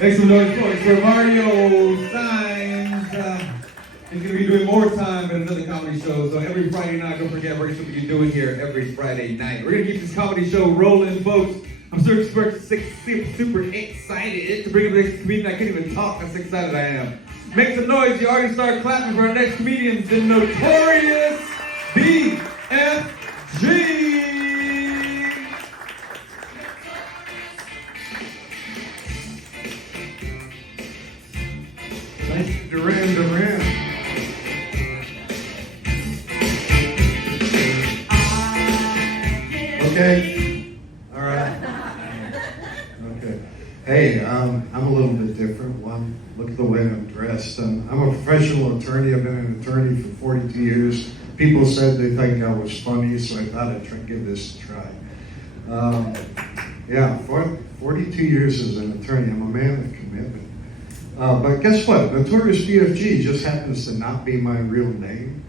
Make some noise for Mario Signs. He's going to be doing more time at another comedy show. So every Friday night, don't forget, we're going to be doing here every Friday night. We're going to keep this comedy show rolling, folks. I'm super excited to bring up the next comedian. I can't even talk. That's how excited I am. Make some noise. You already start clapping for our next comedian, the Notorious BFG. Duran. Okay. All right. Okay. Hey, I'm a little bit different. One, look at the way I'm dressed. I'm a professional attorney. I've been an attorney for 42 years. People said they think I was funny, so I thought I'd give this a try. Yeah, 42 years as an attorney. I'm a man of commitment. But guess what? Notorious BFG just happens to not be my real name.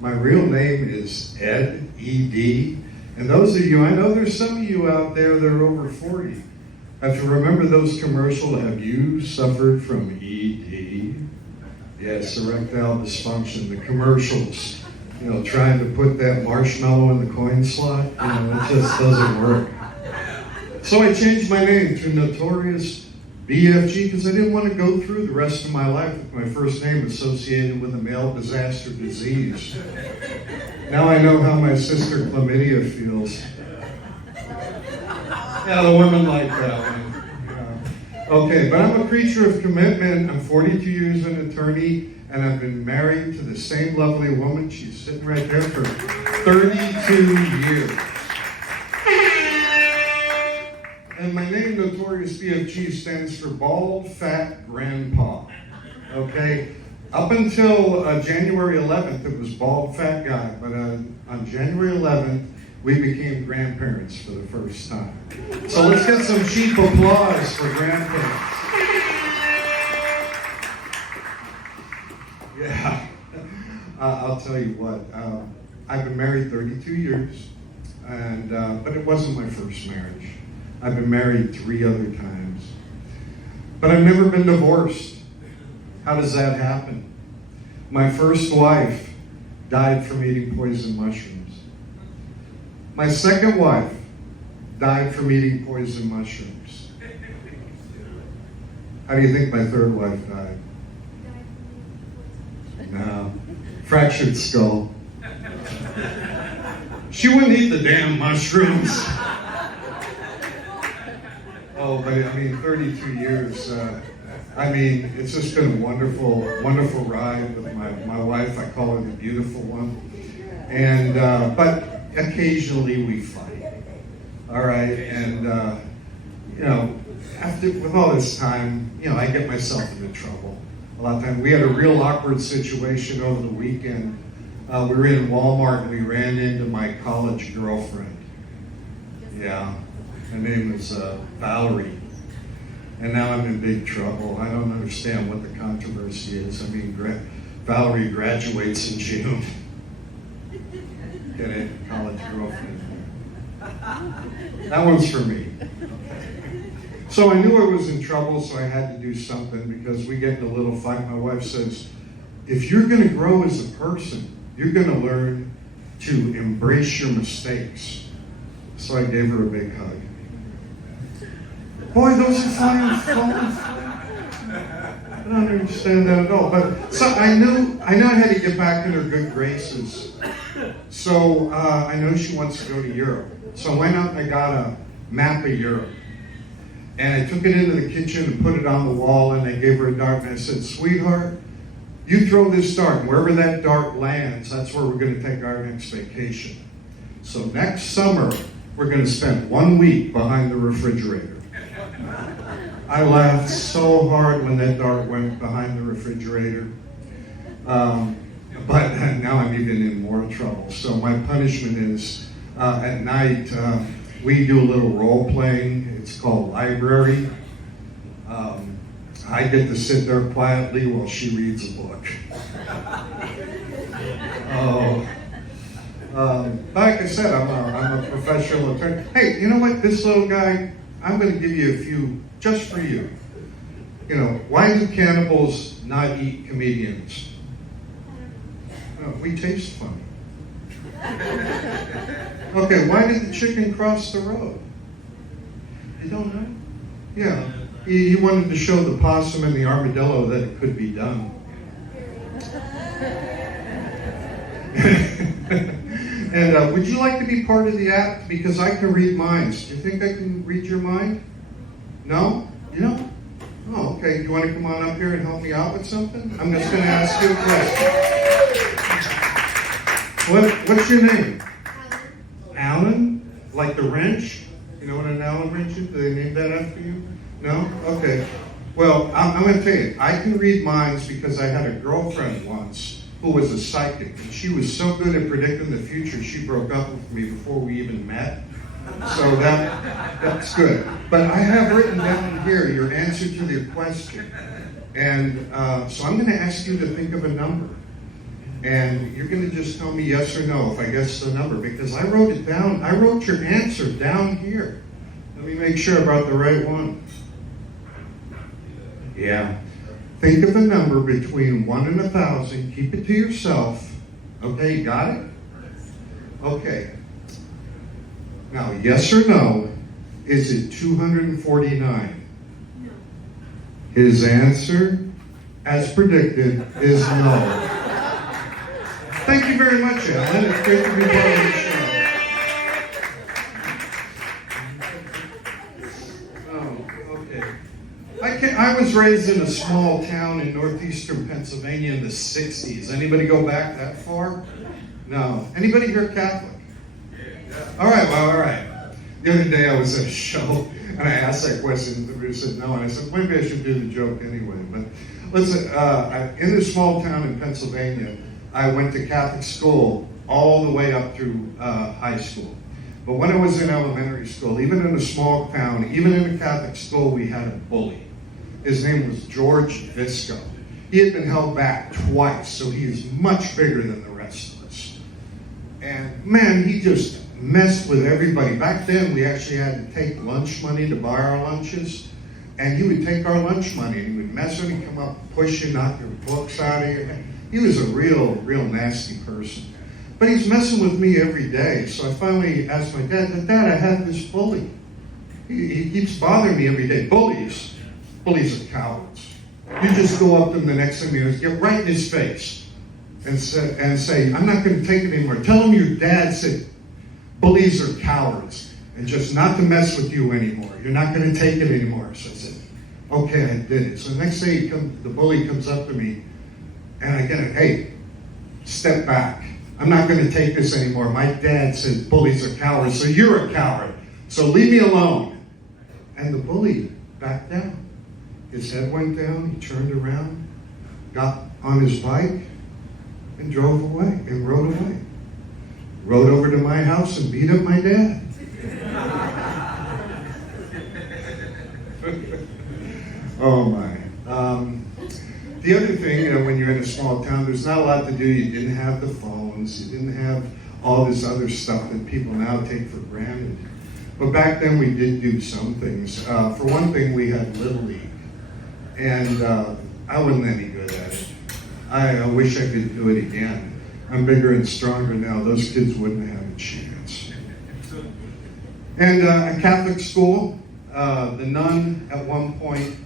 My real name is Ed, E-D. And those of you, I know there's some of you out there that are over 40. Have to remember those commercials. Have you suffered from ED? Yes, erectile dysfunction. The commercials, trying to put that marshmallow in the coin slot, it just doesn't work. So I changed my name to Notorious BFG because I didn't want to go through the rest of my life with my first name associated with a male disaster disease. Now I know how my sister Chlamydia feels. Yeah, the women like that one. Yeah. Okay, but I'm a creature of commitment. I'm 42 years an attorney, and I've been married to the same lovely woman. She's sitting right there for 32 years. And my name, Notorious BFG, stands for Bald Fat Grandpa. Okay? Up until January 11th, it was Bald Fat Guy. But on January 11th, we became grandparents for the first time. So let's get some cheap applause for grandparents. Yeah. I'll tell you what. I've been married 32 years, but it wasn't my first marriage. I've been married 3 other times. But I've never been divorced. How does that happen? My first wife died from eating poison mushrooms. My second wife died from eating poison mushrooms. How do you think my third wife died? No. Fractured skull. She wouldn't eat the damn mushrooms. Oh, but 32 years. It's just been a wonderful, wonderful ride with my wife. I call her the beautiful one. And but occasionally we fight. All right, and with all this time, I get myself into trouble. A lot of times, we had a real awkward situation over the weekend. We were in Walmart and we ran into my college girlfriend. Yeah. Her name is Valerie, and now I'm in big trouble. I don't understand what the controversy is. Valerie graduates in June. Get it? College girlfriend. That one's for me. So I knew I was in trouble, so I had to do something because we get in a little fight. My wife says, if you're going to grow as a person, you're going to learn to embrace your mistakes. So I gave her a big hug. Boy, those are fine. I don't understand that at all. But so I knew I had to get back in her good graces. So I know she wants to go to Europe. So I went out and I got a map of Europe. And I took it into the kitchen and put it on the wall, and I gave her a dart, and I said, sweetheart, you throw this dart. Wherever that dart lands, that's where we're going to take our next vacation. So next summer, we're going to spend 1 week behind the refrigerator. I laughed so hard when that dart went behind the refrigerator. But now I'm even in more trouble. So my punishment is at night, we do a little role playing. It's called library. I get to sit there quietly while she reads a book. Like I said, I'm a professional attorney. Hey, you know what? This little guy, I'm going to give you a few just for you. why do cannibals not eat comedians? We taste funny. Okay, why did the chicken cross the road? You don't know? Yeah, he wanted to show the possum and the armadillo that it could be done. And would you like to be part of the act? Because I can read minds. Do you think I can read your mind? No? You know? Oh, okay. Do you want to come on up here and help me out with something? I'm just going to ask you a question. What's your name? Alan? Like the wrench? You know what an Allen wrench is? Do they name that after you? No? Okay. Well, I'm going to tell you, I can read minds because I had a girlfriend once who was a psychic, and she was so good at predicting the future, she broke up with me before we even met. So that's good. But I have written down here your answer to the question. And so I'm going to ask you to think of a number. And you're going to just tell me yes or no if I guess the number, because I wrote it down. I wrote your answer down here. Let me make sure I brought the right one. Yeah. Think of a number between 1 and 1,000. Keep it to yourself. Okay, you got it? Okay. Now, yes or no, is it 249? No. His answer, as predicted, is no. Thank you very much, Alan. It's great to be part of the show. Oh, okay. I was raised in a small town in northeastern Pennsylvania in the 60s. Anybody go back that far? No. Anybody here Catholic? All right, well, all right. The other day I was at a show and I asked that question. The producer said no, and I said maybe I should do the joke anyway. But listen, in a small town in Pennsylvania, I went to Catholic school all the way up through high school. But when I was in elementary school, even in a small town, even in a Catholic school, we had a bully. His name was George Visco. He had been held back twice, so he is much bigger than the rest of us. And man, he just messed with everybody. Back then, we actually had to take lunch money to buy our lunches. And he would take our lunch money and he would mess with you, come up, push you, knock your books out of your hand. He was a real nasty person. But he's messing with me every day. So I finally asked my dad, Dad, I have this bully. He keeps bothering me every day. Bullies are cowards. You just go up to him the next time you get right in his face and say, I'm not going to take it anymore. Tell him your dad said bullies are cowards and just not to mess with you anymore. You're not going to take it anymore. So I said, okay, I did it. So the next day the bully comes up to me and I get it, hey, step back. I'm not going to take this anymore. My dad said bullies are cowards, so you're a coward. So leave me alone. And the bully backed down. His head went down, he turned around, got on his bike, and drove away, and rode away. Rode over to my house and beat up my dad. Oh my. The other thing, when you're in a small town, there's not a lot to do. You didn't have the phones. You didn't have all this other stuff that people now take for granted. But back then, we did do some things. For one thing, we had Little League. And I wasn't any good at it. I wish I could do it again. I'm bigger and stronger now. Those kids wouldn't have a chance. And at Catholic school, the nun at one point,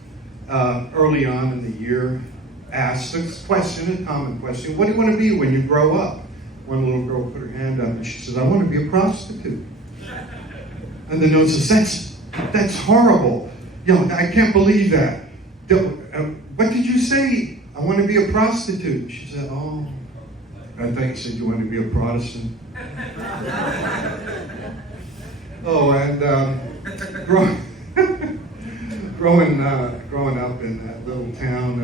early on in the year, asked a question, a common question, what do you want to be when you grow up? One little girl put her hand up and she said, I want to be a prostitute. And the nun says, that's horrible. I can't believe that. What did you say? I want to be a prostitute. She said, oh, I thought you said you wanted to be a Protestant. Oh, and growing up in that little town,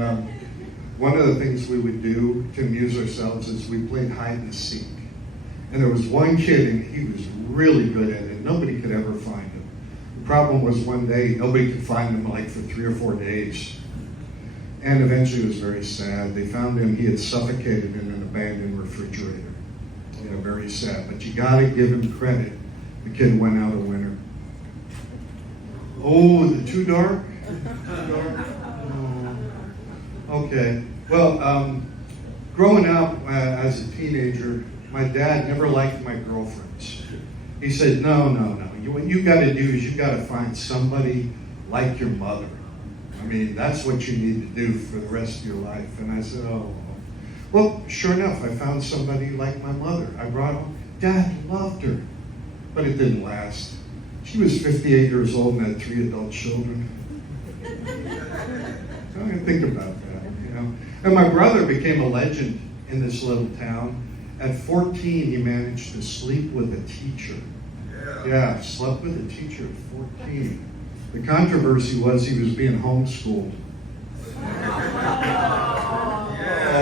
one of the things we would do to amuse ourselves is we played hide and seek. And there was one kid, and he was really good at it. Nobody could ever find him. The problem was one day, nobody could find him like for 3 or 4 days. And eventually it was very sad. They found him, he had suffocated in an abandoned refrigerator. Yeah, very sad. But you gotta give him credit. The kid went out a winner. Oh, is it too dark? Too dark? Oh. Okay. Well, growing up as a teenager, my dad never liked my girlfriends. He said, no. What you got to do is you got to find somebody like your mother. I mean, that's what you need to do for the rest of your life. And I said, oh. Well, sure enough, I found somebody like my mother. I brought home. Dad loved her, but it didn't last. She was 58 years old and had 3 adult children. I mean, think about that, you know. And my brother became a legend in this little town. At 14, he managed to sleep with a teacher. Yeah, slept with a teacher at 14. The controversy was he was being homeschooled.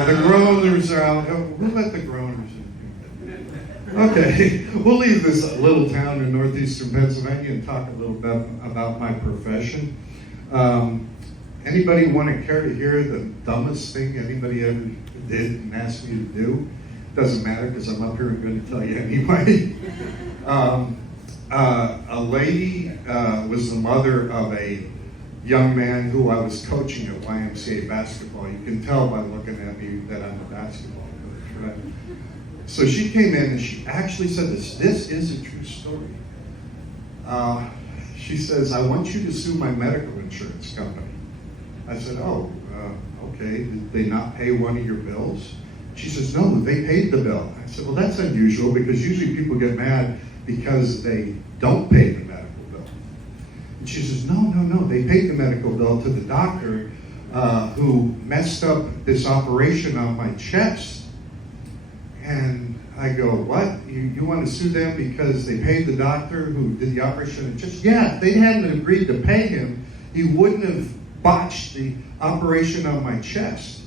The groaners are out. Who let the groaners in? Okay, we'll leave this little town in northeastern Pennsylvania and talk a little bit about my profession. Anybody want to care to hear the dumbest thing anybody ever did and asked me to do? Doesn't matter because I'm up here and going to tell you anyway. A lady was the mother of a young man who I was coaching at YMCA basketball. You can tell by looking at me that I'm a basketball coach, right? So she came in and she actually said this. This is a true story. She says, I want you to sue my medical insurance company. I said, oh, okay. Did they not pay one of your bills? She says, no, they paid the bill. I said, well, that's unusual because usually people get mad because they don't pay the medical bill. And she says, no, they paid the medical bill to the doctor who messed up this operation on my chest. And I go, what? You want to sue them because they paid the doctor who did the operation on the chest? Yeah, if they hadn't agreed to pay him, he wouldn't have botched the operation on my chest.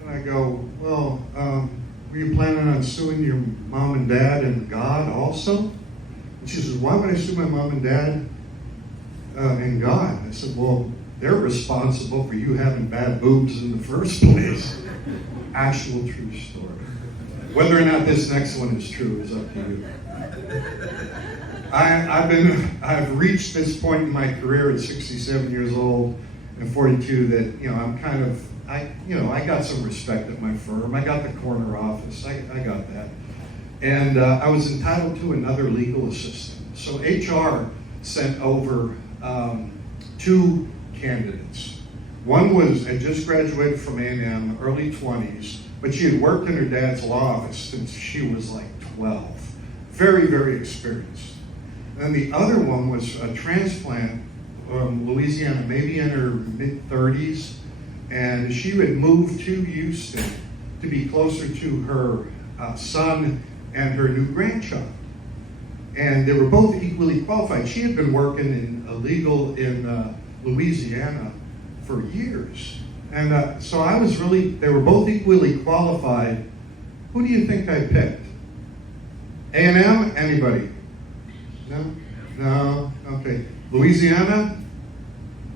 And I go, well, were you planning on suing your mom and dad and God also? And she says, why would I sue my mom and dad and God? I said, well, they're responsible for you having bad boobs in the first place. Actual true story. Whether or not this next one is true is up to you. I've reached this point in my career at 67 years old and 42 that, you know, I got some respect at my firm. I got the corner office. I got that. And I was entitled to another legal assistant. So HR sent over 2 candidates. One had just graduated from A&M, early 20s, but she had worked in her dad's law office since she was like 12. Very, very experienced. And the other one was a transplant from Louisiana, maybe in her mid-30s. And she had moved to Houston to be closer to her son and her new grandchild. And they were both equally qualified. She had been working in legal in Louisiana for years. And so they were both equally qualified. Who do you think I picked? A&M? Anybody? No? No? Okay. Louisiana?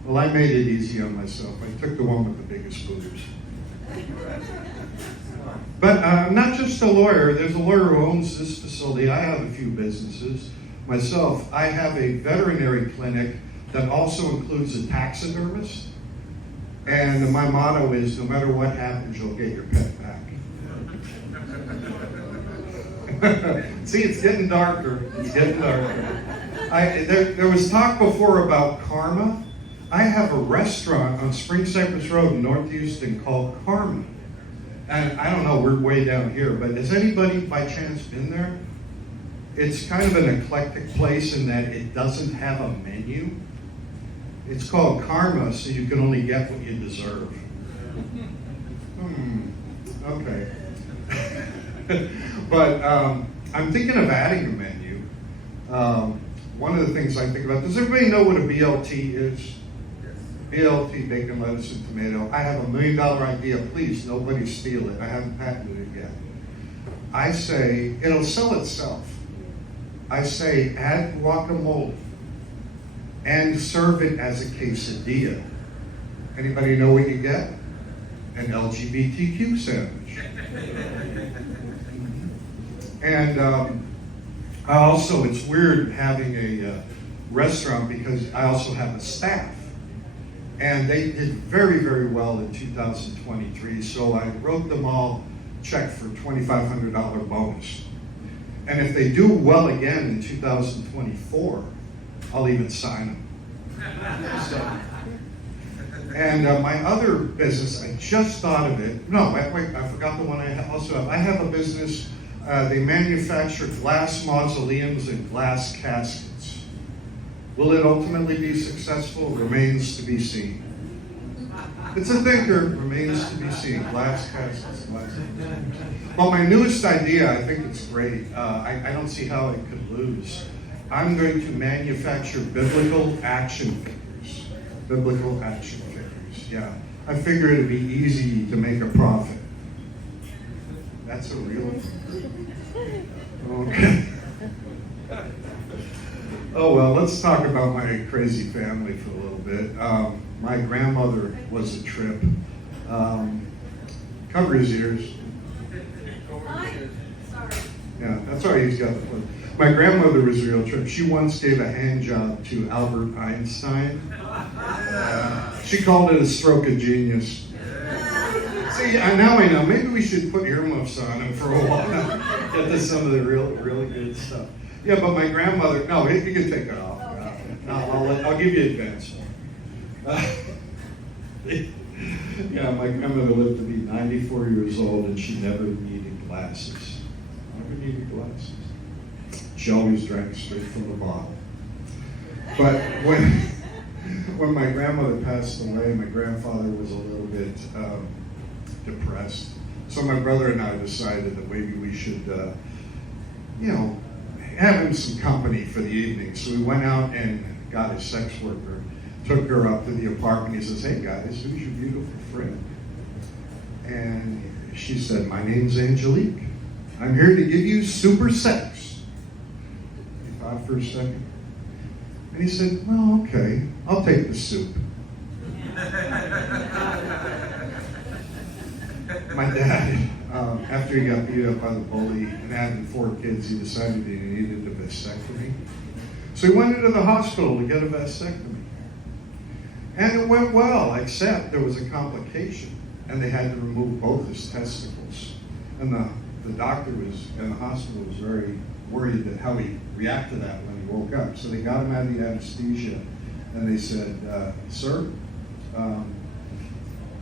Well, I made it easy on myself. I took the one with the biggest boobs. But I'm not just a lawyer. There's a lawyer who owns this facility. I have a few businesses. Myself, I have a veterinary clinic that also includes a taxidermist. And my motto is, no matter what happens, you'll get your pet back. See, it's getting darker. It's getting darker. There was talk before about karma. I have a restaurant on Spring Cypress Road in North Houston called Karma. And I don't know, we're way down here, but has anybody by chance been there? It's kind of an eclectic place in that it doesn't have a menu. It's called Karma, so you can only get what you deserve. Okay. But I'm thinking of adding a menu. One of the things I think about, does everybody know what a BLT is? BLT, bacon, lettuce, and tomato. I have $1 million idea. Please, nobody steal it. I haven't patented it yet. I say, it'll sell itself. I say, add guacamole and serve it as a quesadilla. Anybody know what you get? An LGBTQ sandwich. And it's weird having a restaurant because I also have a staff. And they did very, very well in 2023, so I wrote them all a check for $2,500 bonus. And if they do well again in 2024, I'll even sign them. So, and my other business, I just thought of it. No, wait, I forgot the one I also have. I have a business, they manufacture glass mausoleums and glass caskets. Will it ultimately be successful? Remains to be seen. It's a thinker, remains to be seen. Glass caskets, glass caskets. Well, my newest idea, I think it's great. I don't see how it could lose. I'm going to manufacture biblical action figures. Biblical action figures, yeah. I figure it'd be easy to make a profit. That's a real... Okay. Oh, well, let's talk about my crazy family for a little bit. My grandmother was a trip. Cover his ears. Sorry. Yeah, that's all right, he's got the foot. My grandmother was a real trip. She once gave a hand job to Albert Einstein. She called it a stroke of genius. See, now I know. Maybe we should put earmuffs on him for a while. Get to some of the really good stuff. Yeah, but my grandmother, no, you can take it off. No, I'll give you advance. Yeah, my grandmother lived to be 94 years old, and she never needed glasses. Never needed glasses. She always drank straight from the bottle. But when my grandmother passed away, my grandfather was a little bit depressed. So my brother and I decided that maybe we should, have him some company for the evening. So we went out and got a sex worker, took her up to the apartment. He says, "Hey guys, who's your beautiful friend?" And she said, "My name's Angelique. I'm here to give you super sex." He thought for a second. And he said, "Well, okay, I'll take the soup." My dad, after he got beat up by the bully and having 4 kids, he decided he needed a vasectomy. So he went into the hospital to get a vasectomy. And it went well, except there was a complication, and they had to remove both his testicles. And the doctor in the hospital was very worried that how he'd react to that when he woke up. So they got him out of the anesthesia, and they said, "Sir,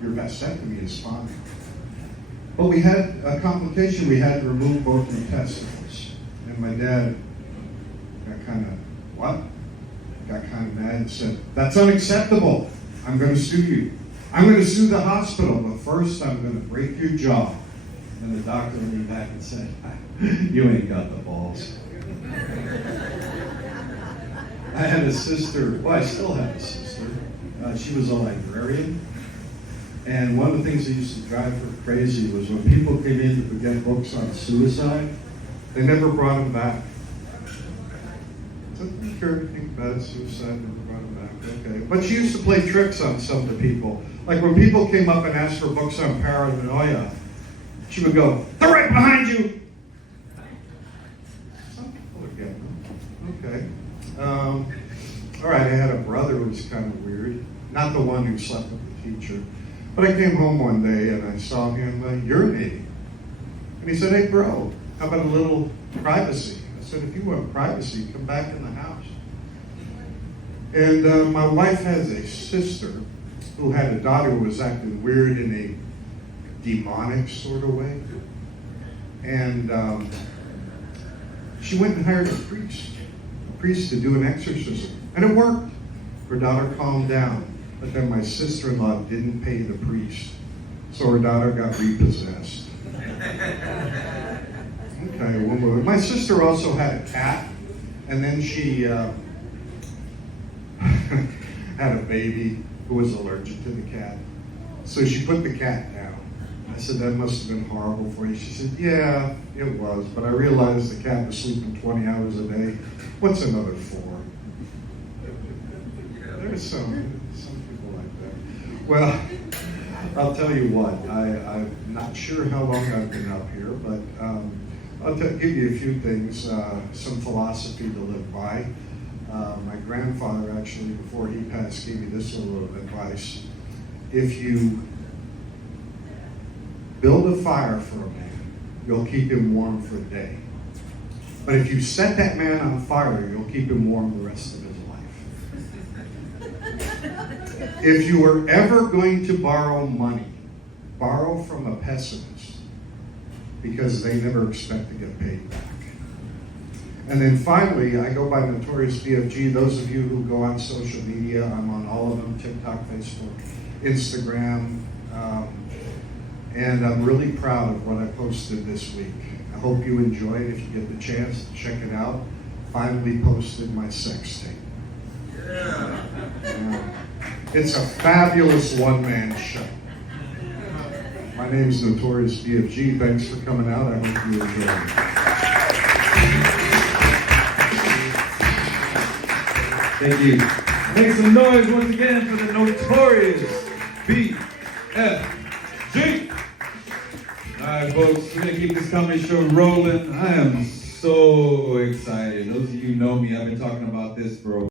your vasectomy is fine." But we had a complication. We had to remove both the testicles. And my dad got kind of mad and said, "That's unacceptable. I'm going to sue you. I'm going to sue the hospital, but first I'm going to break your jaw." And the doctor leaned back and said, "You ain't got the balls." I had a sister, well, I still have a sister. She was a librarian. And one of the things that used to drive her crazy was when people came in to get books on suicide, they never brought them back. So think about it, suicide, never brought them back. Okay. But she used to play tricks on some of the people. Like when people came up and asked for books on paranoia, she would go, "They're right behind you." Some people are getting them. Okay. All right, I had a brother who was kind of weird. Not the one who slept with the teacher. But I came home one day and I saw him urinating. And he said, "Hey, bro, how about a little privacy?" I said, "If you want privacy, come back in the house." And my wife has a sister who had a daughter who was acting weird in a demonic sort of way. And she went and hired a priest to do an exorcism. And it worked. Her daughter calmed down. But then my sister-in-law didn't pay the priest, so her daughter got repossessed. Okay, one more. My sister also had a cat, and then she had a baby who was allergic to the cat. So she put the cat down. I said, "That must have been horrible for you." She said, "Yeah, it was, but I realized the cat was sleeping 20 hours a day. What's another 4? There's some people like that. Well, I'll tell you what, I'm not sure how long I've been up here, but I'll give you a few things, some philosophy to live by. My grandfather actually, before he passed, gave me this little advice. If you build a fire for a man, you'll keep him warm for a day. But if you set that man on fire, you'll keep him warm the rest of his life. If you are ever going to borrow money, borrow from a pessimist, because they never expect to get paid back. And then finally, I go by Notorious BFG. Those of you who go on social media, I'm on all of them, TikTok, Facebook, Instagram. And I'm really proud of what I posted this week. I hope you enjoy it. If you get the chance to check it out. Finally posted my sex tape. Yeah. It's a fabulous one-man show. My name is Notorious BFG. Thanks for coming out. I hope you enjoy it. Thank you. Make some noise once again for the Notorious BFG. All right, folks, we're going to keep this comedy show rolling. I am so excited. Those of you who know me, I've been talking about this for a while.